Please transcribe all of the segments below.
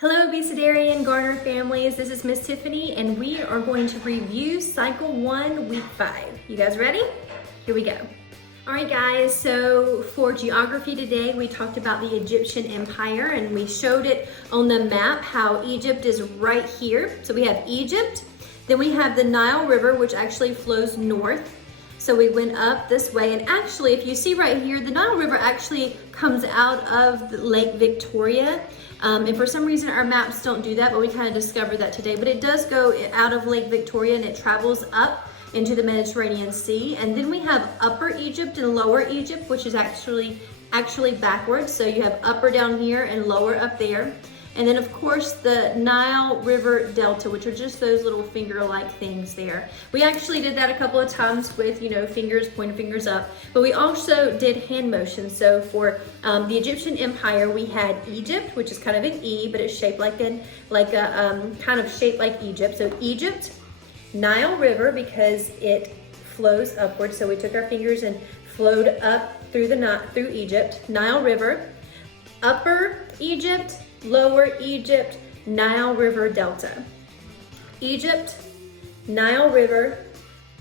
Hello Abecedarian Garner families, this is Miss Tiffany and we are going to review Cycle 1, Week 5. You guys ready? Here we go. Alright guys, so for geography today we talked about the Egyptian Empire and we showed it on the map how Egypt is right here. So we have Egypt, then we have the Nile River which actually flows north. So we went up this way, and actually if you see right here, the Nile River actually comes out of Lake Victoria. And for some reason our maps don't do that, but we kind of discovered that today. But it does go out of Lake Victoria and it travels up into the Mediterranean Sea. And then we have Upper Egypt and Lower Egypt, which is actually backwards. So you have upper down here and lower up there. And then of course the Nile River Delta, which are just those little finger-like things there. We actually did that a couple of times with, fingers, pointing fingers up, but we also did hand motions. So for the Egyptian Empire, we had Egypt, which is kind of an E, but it's shaped like a kind of shaped like Egypt. So Egypt, Nile River, because it flows upward. So we took our fingers and flowed up through Egypt, Nile River, Upper Egypt, Lower Egypt, Nile River Delta. Egypt, Nile River,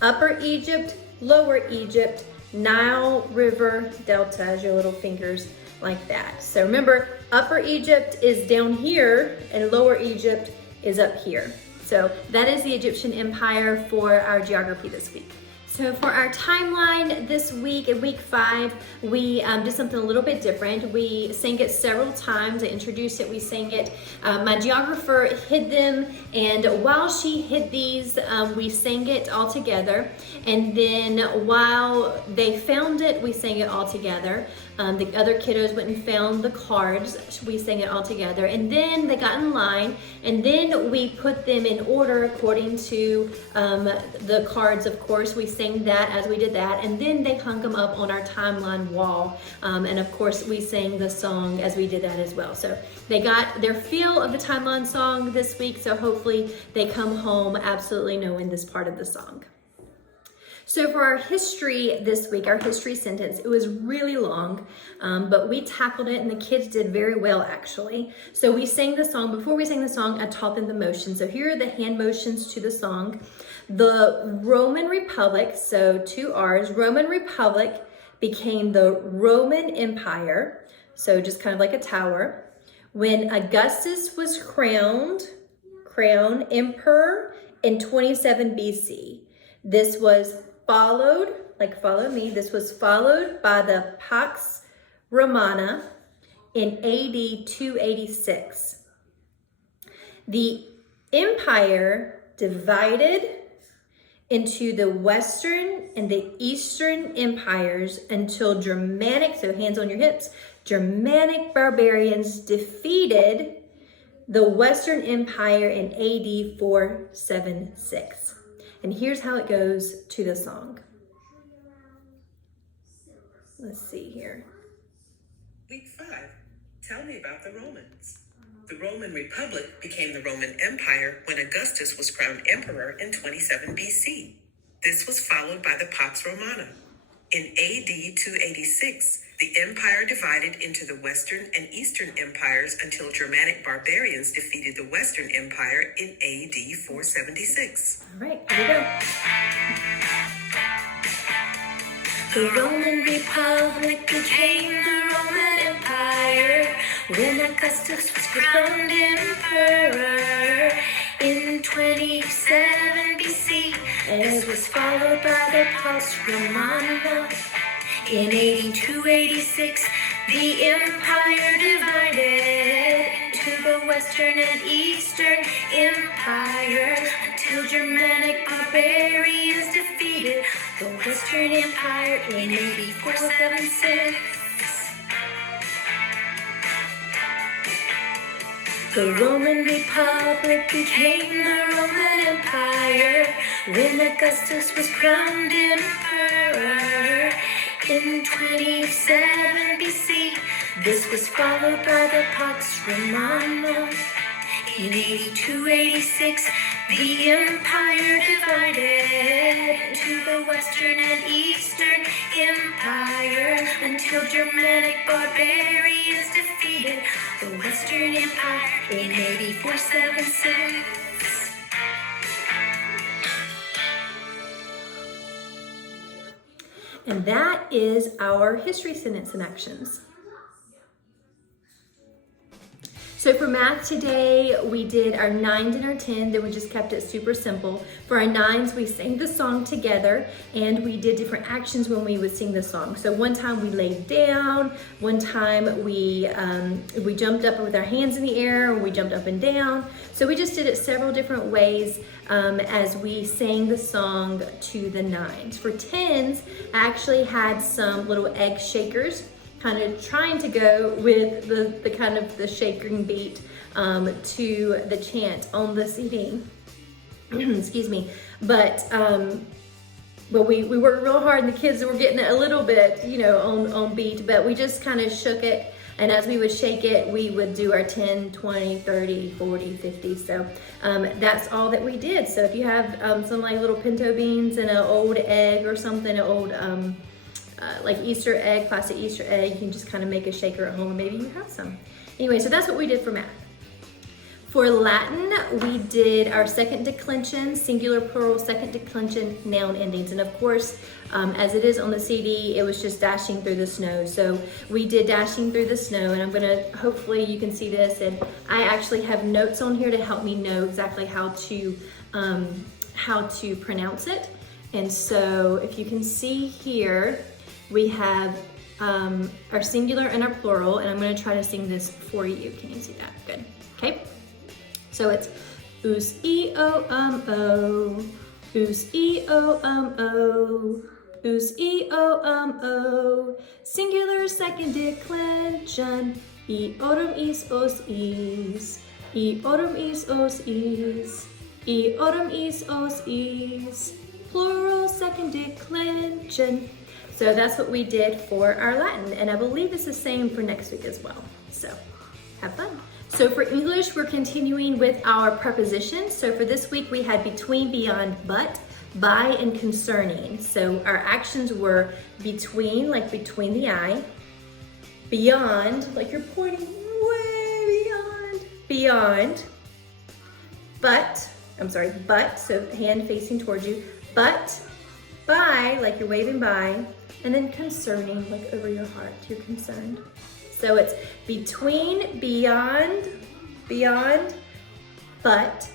Upper Egypt, Lower Egypt, Nile River Delta as your little fingers like that. So remember, Upper Egypt is down here and Lower Egypt is up here. So that is the Egyptian Empire for our geography this week. So for our timeline this week, in week 5, we did something a little bit different. We sang it several times. I introduced it, we sang it. My geographer hid them, and while she hid these, we sang it all together. And then while they found it, we sang it all together. The other kiddos went and found the cards. We sang it all together. And then they got in line, and then we put them in order according to the cards, of course. We sang that as we did that, and then they hung them up on our timeline wall, and of course we sang the song as we did that as well. So they got their feel of the timeline song this week, so hopefully they come home absolutely knowing this part of the song. So for our history this week, our history sentence, it was really long, but we tackled it and the kids did very well actually. So we sang the song. Before we sang the song, I taught them the motions. So here are the hand motions to the song. The Roman Republic, so 2 R's, Roman Republic became the Roman Empire, so just kind of like a tower. When Augustus was crowned emperor in 27 BC, this was followed, follow me, this was followed by the Pax Romana in AD 286. The empire divided into the Western and the Eastern empires until Germanic, so hands on your hips, Germanic barbarians defeated the Western Empire in AD 476. And here's how it goes to the song. Let's see here. Week 5, tell me about the Romans. The Roman Republic became the Roman Empire when Augustus was crowned emperor in 27 BC. This was followed by the Pax Romana. In AD 286, the empire divided into the Western and Eastern empires until Germanic barbarians defeated the Western Empire in AD 476. All right, here we go. The Roman Republic became the Roman Empire when Augustus was crowned emperor in 27 BC. This was followed by the Pax Romana. In AD 286, the empire divided into the Western and Eastern empires until Germanic barbarians defeated the Western Empire in AD 476. The Roman Republic became the Roman Empire when Augustus was crowned emperor in 27 BC. This was followed by the Pax Romana. In 82-86, the empire divided into the Western and Eastern Empire until Germanic barbarians defeated the Western Empire in 8476. And that is our history sentence and actions. So for math today, we did our 9s and our 10s, then we just kept it super simple. For our 9s, we sang the song together, and we did different actions when we would sing the song. So one time we laid down, one time we jumped up with our hands in the air, or we jumped up and down. So we just did it several different ways as we sang the song to the 9s. For 10s, I actually had some little egg shakers, kind of trying to go with the kind of the shaking beat to the chant on the CD. Excuse me. But we worked real hard, and the kids were getting it a little bit, on beat, but we just kind of shook it. And as we would shake it, we would do our 10, 20, 30, 40, 50. So that's all that we did. So if you have some like little pinto beans and an old egg or something, an old like Easter egg, plastic Easter egg, you can just kind of make a shaker at home, or maybe you have some. Anyway, so that's what we did for math. For Latin, we did our second declension, singular, plural, second declension, noun endings. And of course, as it is on the CD, it was just dashing through the snow. So we did dashing through the snow, and I'm gonna, hopefully you can see this, and I actually have notes on here to help me know exactly how to pronounce it. And so if you can see here, we have our singular and our plural, and I'm going to try to sing this for you. Can you see that? Good. Okay. So it's us e o o, us e o o, us e o, singular second declension, e orum is os is, e orum is os is, e orum is os is, plural second declension. So that's what we did for our Latin, and I believe it's the same for next week as well. So have fun. So for English, we're continuing with our prepositions. So for this week, we had between, beyond, but, by, and concerning. So our actions were between, like between the eye, beyond, like you're pointing way beyond, but, so hand facing towards you, but, by, like you're waving by, and then concerning, like over your heart, you're concerned. So it's between, beyond, but,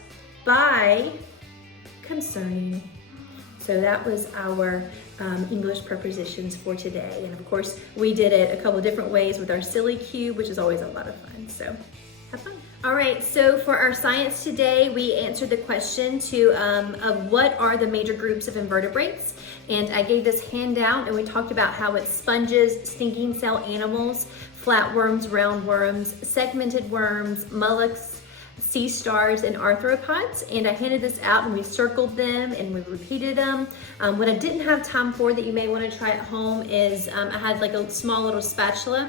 by, concerning. So that was our English prepositions for today. And of course, we did it a couple different ways with our silly cube, which is always a lot of fun. So have fun. All right, so for our science today, we answered the question of what are the major groups of invertebrates. And I gave this handout, and we talked about how it's sponges, stinging cell animals, flatworms, roundworms, segmented worms, mollusks, sea stars, and arthropods. And I handed this out, and we circled them and we repeated them. What I didn't have time for that you may want to try at home is I had like a small little spatula.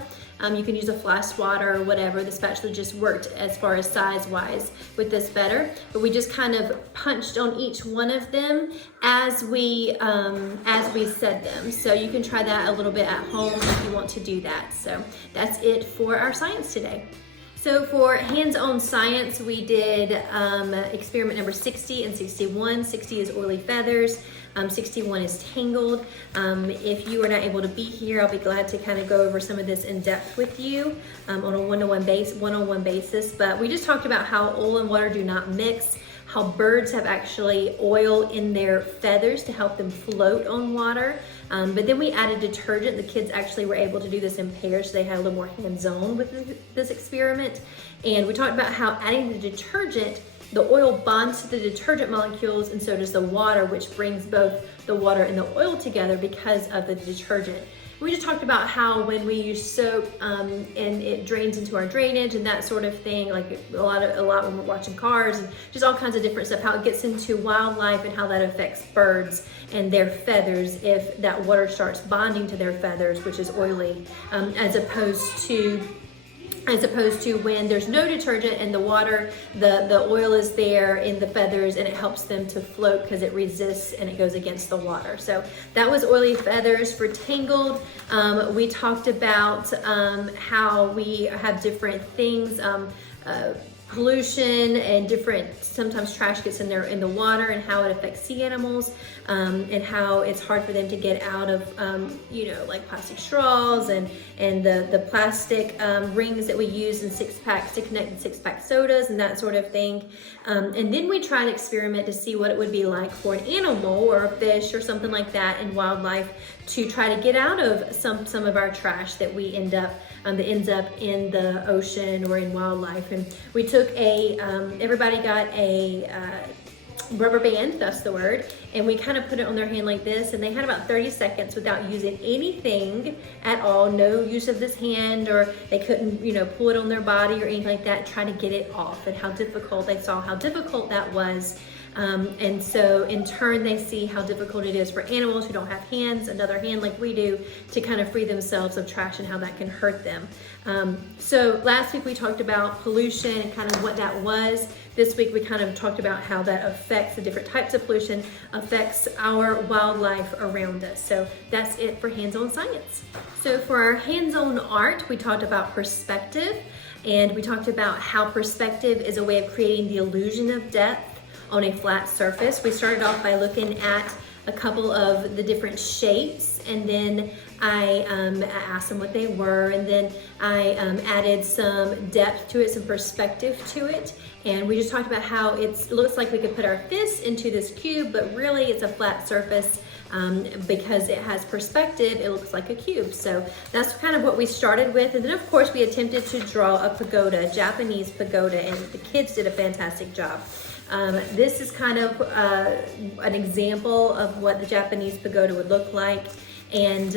You can use a fly swatter or whatever. The spatula just worked as far as size-wise with this better. But we just kind of punched on each one of them as we said them. So you can try that a little bit at home if you want to do that. So that's it for our science today. So for hands-on science, we did experiment number 60 and 61. 60 is oily feathers. 61 is tangled. If you are not able to be here, I'll be glad to kind of go over some of this in depth with you on a one-on-one basis. But we just talked about how oil and water do not mix, how birds have actually oil in their feathers to help them float on water. But then we added detergent. The kids actually were able to do this in pairs, so they had a little more hands-on with this experiment. And we talked about how adding the detergent, the oil bonds to the detergent molecules, and so does the water, which brings both the water and the oil together because of the detergent. We just talked about how when we use soap and it drains into our drainage and that sort of thing, like a lot when we're watching cars and just all kinds of different stuff, how it gets into wildlife and how that affects birds and their feathers if that water starts bonding to their feathers, which is oily, as opposed to as opposed to when there's no detergent in the water, the oil is there in the feathers and it helps them to float because it resists and it goes against the water. So that was oily feathers. For Tangled, we talked about how we have different things, pollution and different, sometimes trash gets in there in the water and how it affects sea animals, and how it's hard for them to get out of, like plastic straws and the plastic rings that we use in 6-packs to connect the 6-pack sodas and that sort of thing. And then we try to experiment to see what it would be like for an animal or a fish or something like that in wildlife to try to get out of some of our trash that we ends up in the ocean or in wildlife. And we took everybody got a rubber band, that's the word, and we kind of put it on their hand like this, and they had about 30 seconds without using anything at all, no use of this hand, or they couldn't, pull it on their body or anything like that, try to get it off, and they saw how difficult that was. And so in turn, they see how difficult it is for animals who don't have hands, another hand like we do, to kind of free themselves of trash and how that can hurt them. So last week we talked about pollution and kind of what that was. This week we kind of talked about how that affects the different types of pollution, affects our wildlife around us. So that's it for hands-on science. So for our hands-on art, we talked about perspective, and we talked about how perspective is a way of creating the illusion of depth on a flat surface. We started off by looking at a couple of the different shapes, and then I asked them what they were, and then I added some depth to it, some perspective to it, and we just talked about how it looks like we could put our fist into this cube, but really it's a flat surface. Because it has perspective, it looks like a cube. So that's kind of what we started with. And then of course we attempted to draw a pagoda, a Japanese pagoda, and the kids did a fantastic job. This is kind of an example of what the Japanese pagoda would look like. And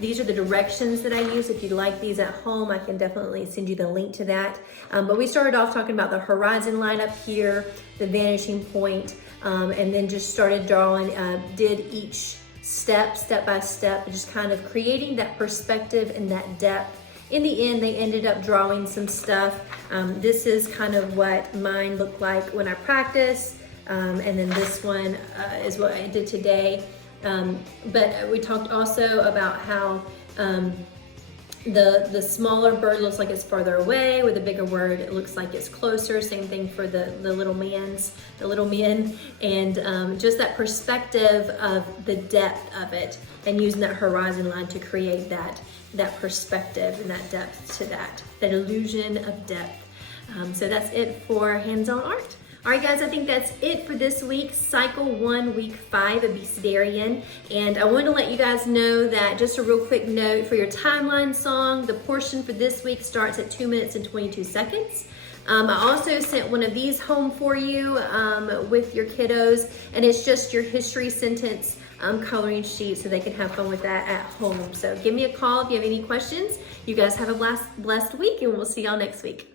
these are the directions that I use. If you'd like these at home, I can definitely send you the link to that. But we started off talking about the horizon line up here, the vanishing point, and then just started drawing, did each step by step, just kind of creating that perspective and that depth. In the end, they ended up drawing some stuff. This is kind of what mine looked like when I practiced. And then this one is what I did today. But we talked also about how the smaller bird looks like it's farther away, with the bigger bird it looks like it's closer. Same thing for the little men, and just that perspective of the depth of it, and using that horizon line to create that perspective and that depth to that illusion of depth. So that's it for hands-on art. All right, guys, I think that's it for this week, Cycle 1, Week 5, Abecedarian. And I want to let you guys know that, just a real quick note for your timeline song, the portion for this week starts at 2 minutes and 22 seconds. I also sent one of these home for you with your kiddos, and it's just your history sentence coloring sheet so they can have fun with that at home. So give me a call if you have any questions. You guys have a blessed week, and we'll see y'all next week.